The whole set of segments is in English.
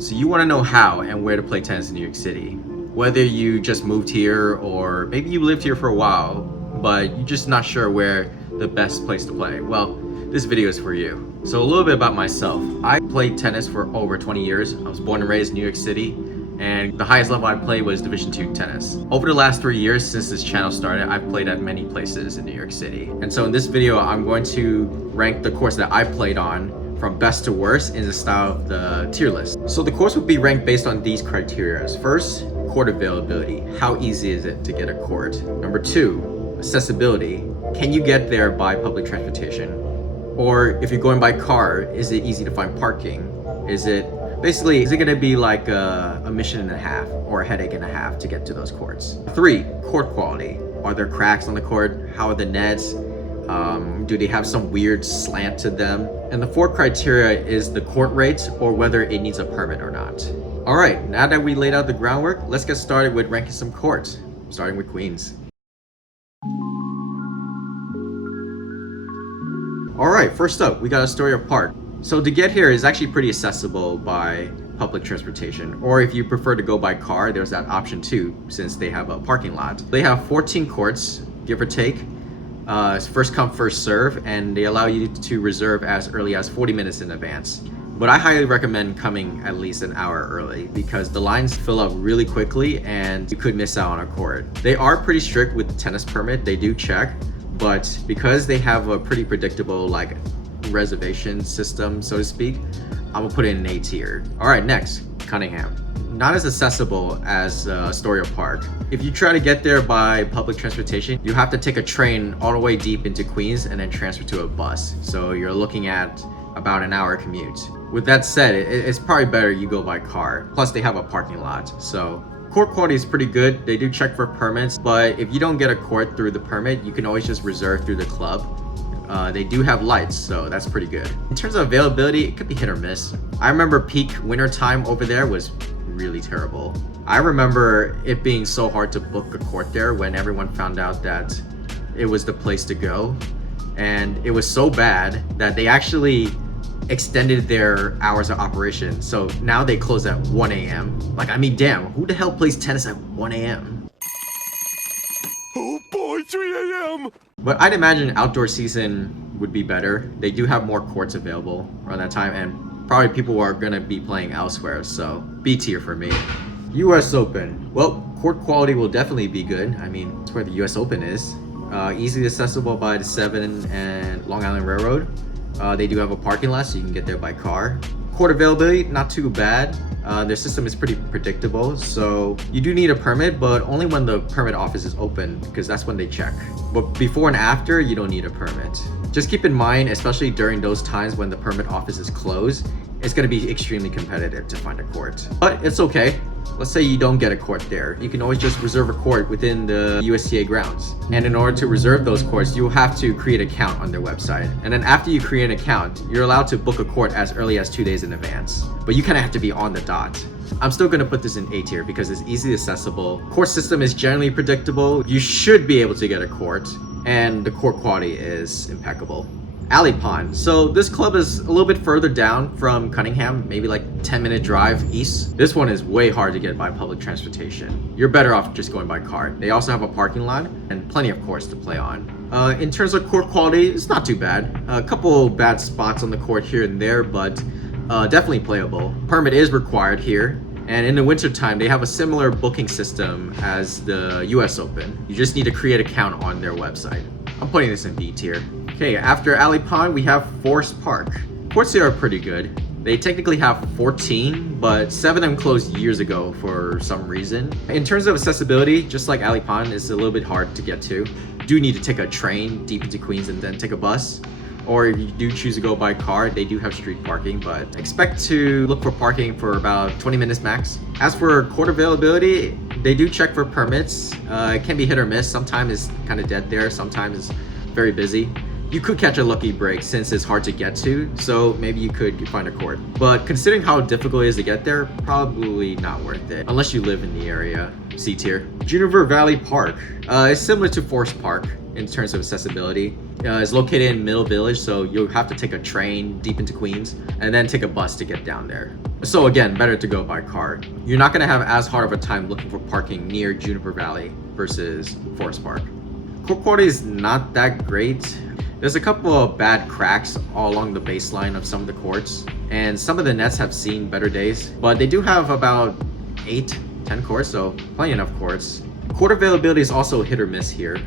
So you want to know how and where to play tennis in New York City. Whether you just moved here or maybe you lived here for a while, but you're just not sure where the best place to play. Well, this video is for you. So a little bit about myself. I played tennis for over 20 years. I was born and raised in New York City, and the highest level I played was Division II tennis. Over the last 3 years since this channel started, I've played at many places in New York City. And so in this video, I'm going to rank the course that I played on from best to worst in the style of the tier list. So the course would be ranked based on these criteria. First, court availability. How easy is it to get a court? Number 2, accessibility. Can you get there by public transportation? Or if you're going by car, is it easy to find parking? Is it gonna be like a mission and a half or a headache and a half to get to those courts? 3, court quality. Are there cracks on the court? How are the nets? Do they have some weird slant to them? And the 4th criteria is the court rates or whether it needs a permit or not. All right, now that we laid out the groundwork, let's get started with ranking some courts, starting with Queens. All right, first up, we got Astoria Park. So to get here is actually pretty accessible by public transportation, or if you prefer to go by car, there's that option too, since they have a parking lot. They have 14 courts, give or take. It's first come, first serve, and they allow you to reserve as early as 40 minutes in advance. But I highly recommend coming at least an hour early because the lines fill up really quickly and you could miss out on a court. They are pretty strict with the tennis permit, they do check, but because they have a pretty predictable like reservation system, so to speak, I'm gonna put it in an A tier. All right, next, Cunningham. Not as accessible as Astoria Park. If you try to get there by public transportation, you have to take a train all the way deep into Queens and then transfer to a bus. So you're looking at about an hour commute. With that said, it's probably better you go by car. Plus they have a parking lot. So court quality is pretty good. They do check for permits, but if you don't get a court through the permit, you can always just reserve through the club. They do have lights, so that's pretty good. In terms of availability, it could be hit or miss. I remember peak winter time over there was really terrible. I remember it being so hard to book a court there when everyone found out that it was the place to go. And it was so bad that they actually extended their hours of operation. So now they close at 1 a.m. Like, I mean, damn, who the hell plays tennis at 1 a.m.? Oh boy, 3 a.m. But I'd imagine outdoor season would be better. They do have more courts available around that time, and probably people are gonna be playing elsewhere, so B tier for me. US Open. Well, court quality will definitely be good. I mean, it's where the US Open is. Easily accessible by the 7 and Long Island Railroad. They do have a parking lot, so you can get there by car. Court availability, not too bad. Their system is pretty predictable, so you do need a permit, but only when the permit office is open, because that's when they check. But before and after, you don't need a permit. Just keep in mind, especially during those times when the permit office is closed, it's going to be extremely competitive to find a court. But it's okay. Let's say you don't get a court there. You can always just reserve a court within the USTA grounds. And in order to reserve those courts, you'll have to create an account on their website. And then after you create an account, you're allowed to book a court as early as 2 days in advance. But you kind of have to be on the dot. I'm still going to put this in A tier because it's easily accessible. Court system is generally predictable. You should be able to get a court, and the court quality is impeccable. Alley Pond. So this club is a little bit further down from Cunningham, maybe like 10-minute drive east. This one is way hard to get by public transportation. You're better off just going by car. They also have a parking lot and plenty of courts to play on. In terms of court quality, it's not too bad. A couple bad spots on the court here and there, but definitely playable. Permit is required here. And in the wintertime, they have a similar booking system as the US Open. You just need to create an account on their website. I'm putting this in B tier. Okay, after Alley Pond, we have Forest Park. Courts here are pretty good. They technically have 14, but 7 of them closed years ago for some reason. In terms of accessibility, just like Alley Pond, it's a little bit hard to get to. You do need to take a train deep into Queens and then take a bus. Or if you do choose to go by car, they do have street parking, but expect to look for parking for about 20 minutes max. As for court availability, they do check for permits. It can be hit or miss. Sometimes it's kind of dead there, sometimes it's very busy. You could catch a lucky break since it's hard to get to, so maybe you could find a court. But considering how difficult it is to get there, probably not worth it, unless you live in the area. C tier. Juniper Valley Park. It's similar to Forest Park. in terms of accessibility. It's located in Middle Village, so you'll have to take a train deep into Queens and then take a bus to get down there. So again, better to go by car. You're not gonna have as hard of a time looking for parking near Juniper Valley versus Forest Park. Court quality is not that great. There's a couple of bad cracks all along the baseline of some of the courts, and some of the nets have seen better days, but they do have about 8-10 courts, so plenty enough courts. Court availability is also hit or miss here.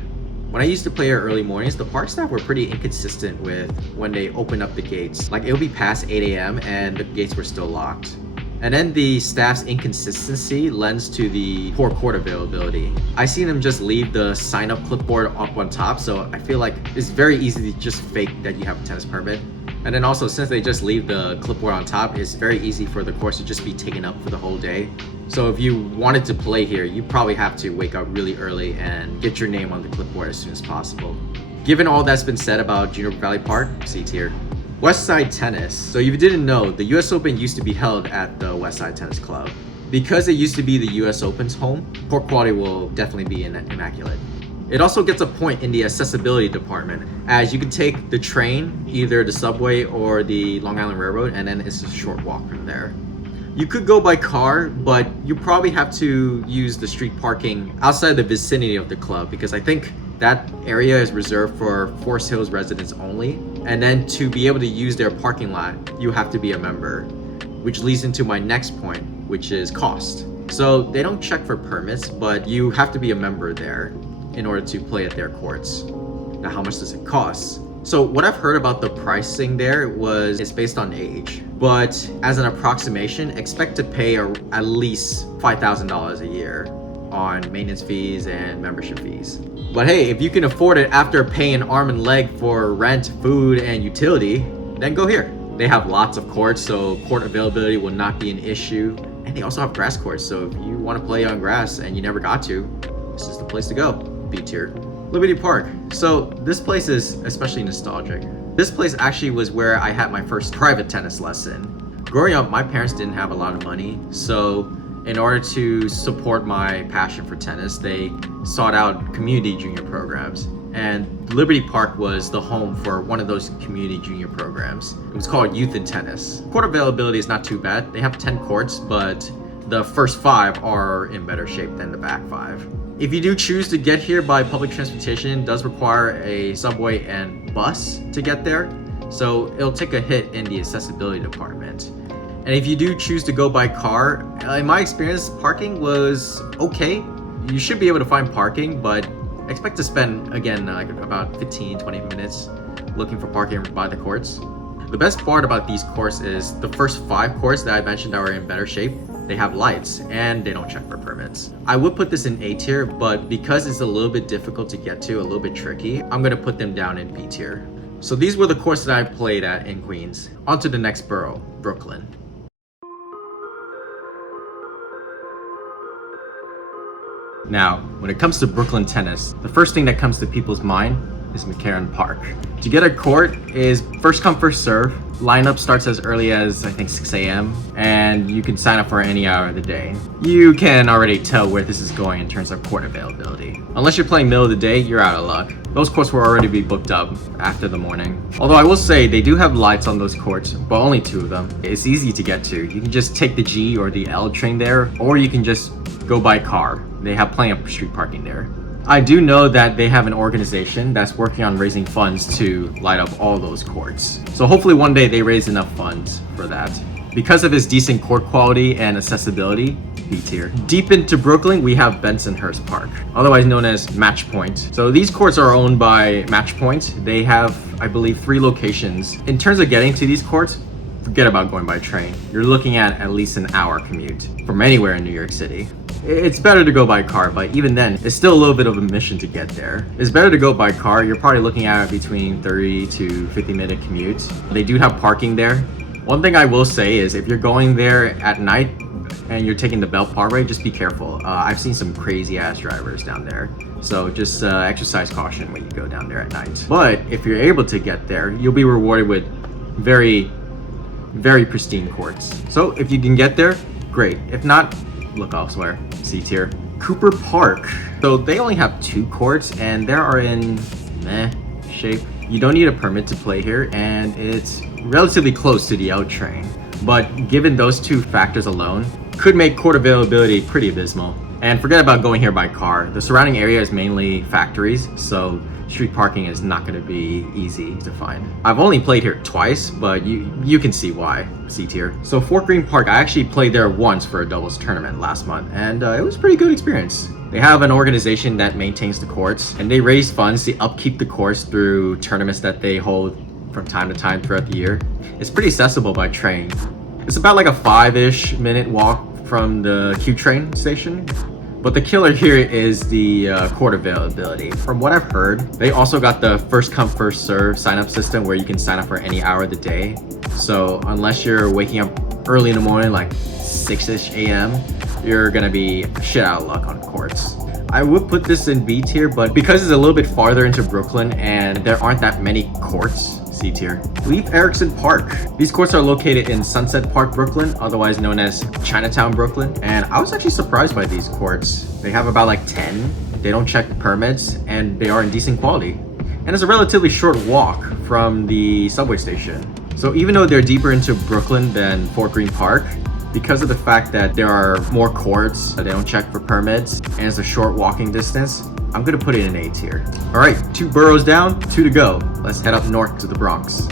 When I used to play here early mornings, the park staff were pretty inconsistent with when they opened up the gates. Like, it'll be past 8 a.m. and the gates were still locked. And then the staff's inconsistency lends to the poor court availability. I seen them just leave the sign-up clipboard up on top, so I feel like it's very easy to just fake that you have a tennis permit. And then also, since they just leave the clipboard on top, it's very easy for the course to just be taken up for the whole day. So if you wanted to play here, you probably have to wake up really early and get your name on the clipboard as soon as possible. Given all that's been said about Juniper Valley Park, C tier. Westside Tennis. So if you didn't know, the US Open used to be held at the Westside Tennis Club. Because it used to be the US Open's home, court quality will definitely be immaculate. It also gets a point in the accessibility department, as you can take the train, either the subway or the Long Island Railroad, and then it's a short walk from there. You could go by car, but you probably have to use the street parking outside the vicinity of the club, because I think that area is reserved for Forest Hills residents only. And then to be able to use their parking lot, you have to be a member, which leads into my next point, which is cost. So they don't check for permits, but you have to be a member there in order to play at their courts. Now, how much does it cost? So what I've heard about the pricing there was it's based on age, but as an approximation, expect to pay at least $5,000 a year on maintenance fees and membership fees. But hey, if you can afford it after paying arm and leg for rent, food, and utility, then go here. They have lots of courts, so court availability will not be an issue. And they also have grass courts, so if you want to play on grass and you never got to, this is the place to go. B tier. Liberty Park. So this place is especially nostalgic. This place actually was where I had my first private tennis lesson. Growing up, my parents didn't have a lot of money, so in order to support my passion for tennis, they sought out community junior programs. And Liberty Park was the home for one of those community junior programs. It was called Youth in Tennis. Court availability is not too bad. They have 10 courts, but the first 5 are in better shape than the back 5. If you do choose to get here by public transportation, it does require a subway and bus to get there, so it'll take a hit in the accessibility department. And if you do choose to go by car, in my experience, parking was okay. You should be able to find parking, but expect to spend, again, like about 15-20 minutes looking for parking by the courts. The best part about these courts is the first 5 courts that I mentioned are in better shape. They have lights and they don't check for permits. I would put this in A tier, but because it's a little bit difficult to get to, a little bit tricky, I'm gonna put them down in B tier. So these were the courts that I played at in Queens. On to the next borough, Brooklyn. Now, when it comes to Brooklyn tennis, the first thing that comes to people's mind is McCarran Park. To get a court is first come, first serve. Lineup starts as early as, I think, 6 a.m. and you can sign up for any hour of the day. You can already tell where this is going in terms of court availability. Unless you're playing middle of the day, you're out of luck. Those courts will already be booked up after the morning. Although I will say they do have lights on those courts, but only 2 of them. It's easy to get to. You can just take the G or the L train there, or you can just go by car. They have plenty of street parking there. I do know that they have an organization that's working on raising funds to light up all those courts. So hopefully one day they raise enough funds for that. Because of its decent court quality and accessibility, B tier. Deep into Brooklyn, we have Bensonhurst Park, otherwise known as Match Point. So these courts are owned by Match Point. They have, I believe, 3 locations. In terms of getting to these courts, forget about going by train. You're looking at least an hour commute from anywhere in New York City. It's better to go by car, but even then, it's still a little bit of a mission to get there. It's better to go by car. You're probably looking at between 30 to 50-minute commutes. They do have parking there. One thing I will say is if you're going there at night and you're taking the Belt Parkway, just be careful. I've seen some crazy ass drivers down there. So just exercise caution when you go down there at night. But if you're able to get there, you'll be rewarded with very, very pristine courts. So if you can get there, great. If not, look elsewhere. C tier. Cooper Park. So they only have 2 courts and they are in meh shape. You don't need a permit to play here, and it's relatively close to the L train. But given those two factors alone, could make court availability pretty abysmal. And forget about going here by car. The surrounding area is mainly factories, so street parking is not going to be easy to find. I've only played here twice, but you can see why. C tier. So Fort Greene Park, I actually played there once for a doubles tournament last month, and it was a pretty good experience. They have an organization that maintains the courts, and they raise funds to upkeep the courts through tournaments that they hold from time to time throughout the year. It's pretty accessible by train. It's about like a 5-ish minute walk from the Q train station. But the killer here is the court availability. From what I've heard, they also got the first come first serve sign up system where you can sign up for any hour of the day. So unless you're waking up early in the morning, like 6-ish a.m., you're gonna be shit out of luck on courts. I would put this in B tier, but because it's a little bit farther into Brooklyn and there aren't that many courts, C tier. Leif Erikson Park. These courts are located in Sunset Park, Brooklyn, otherwise known as Chinatown, Brooklyn. And I was actually surprised by these courts. They have about like 10. They don't check permits and they are in decent quality. And it's a relatively short walk from the subway station. So even though they're deeper into Brooklyn than Fort Greene Park, because of the fact that there are more courts, they don't check for permits, and it's a short walking distance, I'm gonna put it in A tier. All right, 2 boroughs down, 2 to go. Let's head up north to the Bronx.